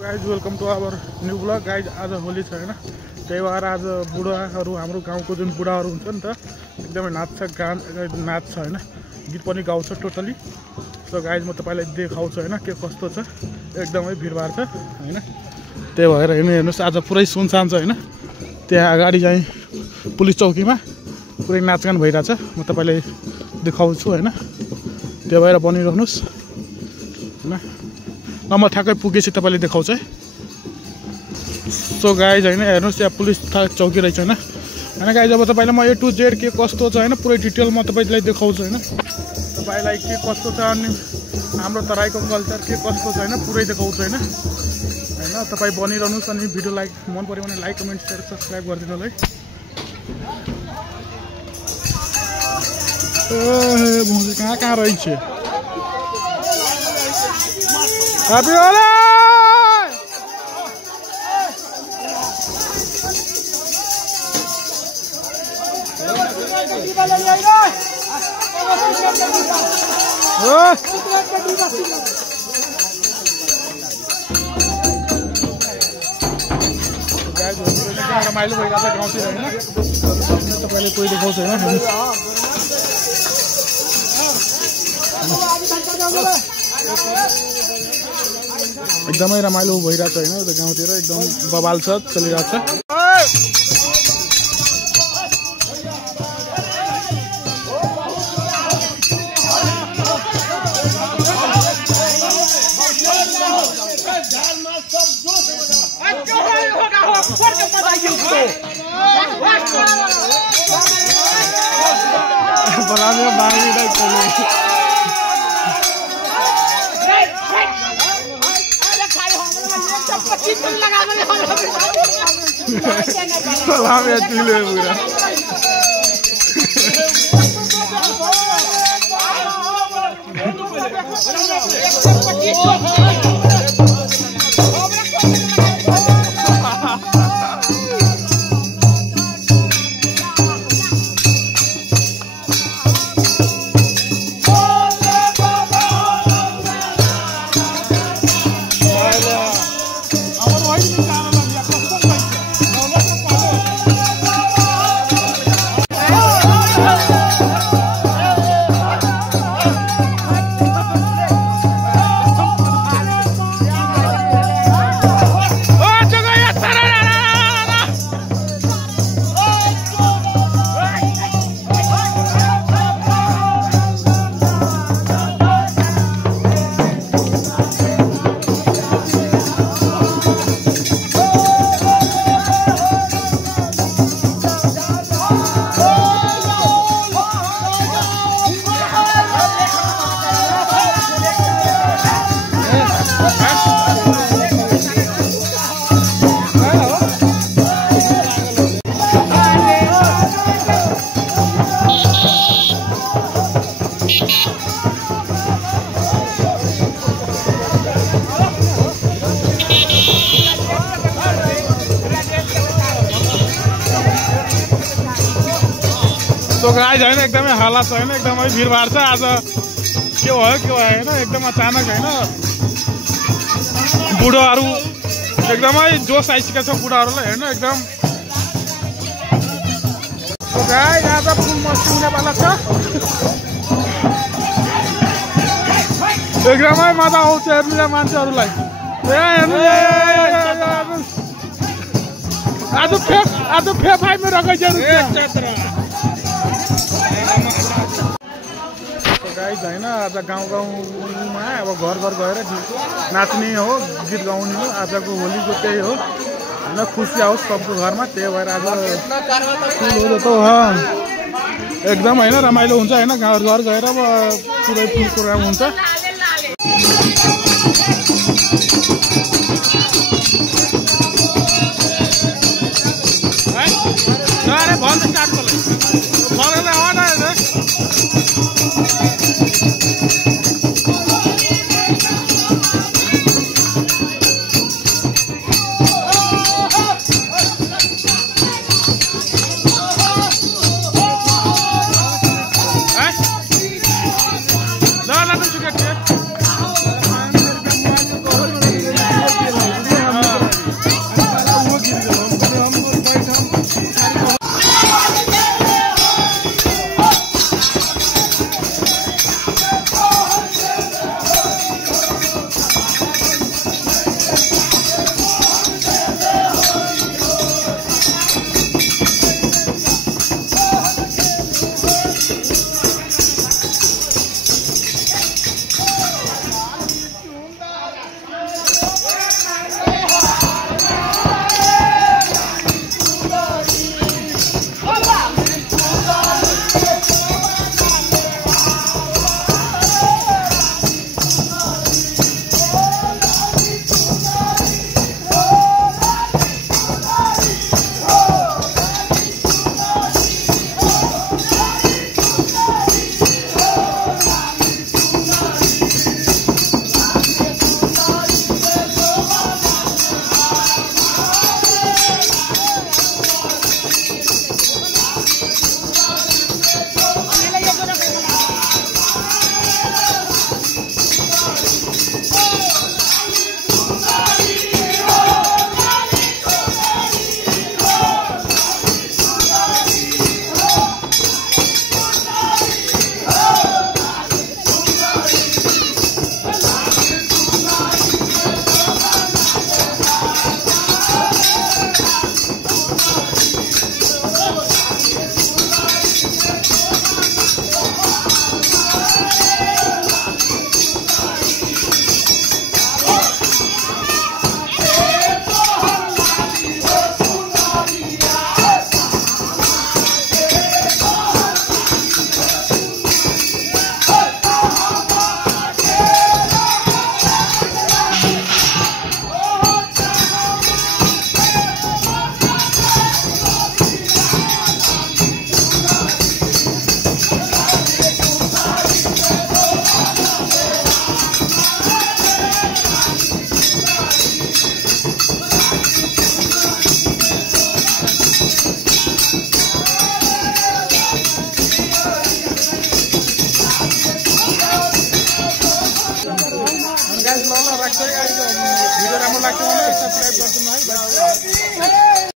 Guys welcome two आवर new blog. Guys आज होली छ हैन, त्यही भएर आज बुढाहरू हाम्रो गाउँको जुन बुढाहरू हुन्छ नि त एकदमै नाच्छ हैन, गीत पनि गाउँछ टोटली। सो गाइज म तपाईलाई देखाउँछु हैन के कस्तो छ, एकदमै भिडभाड छ हैन। त्यही भएर हेर्नुस् आज पुरै सुनसान छ हैन। त्यहाँ अगाडि चाहिँ पुलिस चौकीमा पुरै नाचगान भइरहेछ, म तपाईलाई देखाउँछु हैन। त्यही भएर बनिरहनुस् हैन। म ठ्याक्कै पुगेपछि तपाईले देखाउँछ है। सो गाइज हैन हेर्नुस् यहाँ पुलिस चौकी रहेछ हैन। हैन गाइज अब तपाईलाई म A to Z के कस्तो छ हैन पुरै डिटेलमा तपाईलाई देखाउँछु हैन। तपाईलाई के कस्तो छ अनि हाम्रो तराईको कल्चर के कस्तो छ हैन पुरै देखाउँछु हैन। हैन तपाई बनिरहनुस् अनि भिडियो लाइक मन पर्यो भने लाइक कमेन्ट शेयर सब्स्क्राइब गरिदिनु होला है। ए मुजी कहाँ रहेछ Happy Holi! रमाइलो भइरहेको छ गाउँतिर हैन, तपाईले कोही देखाउँछ हैन। एकदमै रमाइलो भइरहेछ हैन त गाउँतिर, एकदम बवाल छ चलिरहेछ। Salam ya tile pura. So guys हैन एकदमै हालत छ हैन, एकदमै भिडभाड छ आज। के भयो हैन, एकदम अचानक हैन बुढाहरू एकदमै जोस आइसकेको छ बुढाहरूलाई हैन एकदम। So guys आज फुल मस्ती हुनेवाला छ, एकदमै मजा आउँछ हेर्नु मान्छेहरूलाई। आज फेफाइमा रगाइजहरू गाइज हैन आज गाउँमा अब घर गएर नाच्ने हो, गीत गाउने हो। आजको होलीको त्यही हो हैन, खुसी आओस् सबको घरमा। त्यही भएर आज एकदम हैन रमाइलो हुन्छ हैन, घर गएर अब पुरै फुल प्रोग्राम हुन्छ। अरे भल स्टार्ट कर ले भल ले आना है लाग्छ भिडियो राम्रो लाग्छ भने सब्सक्राइब गरिदिनु है।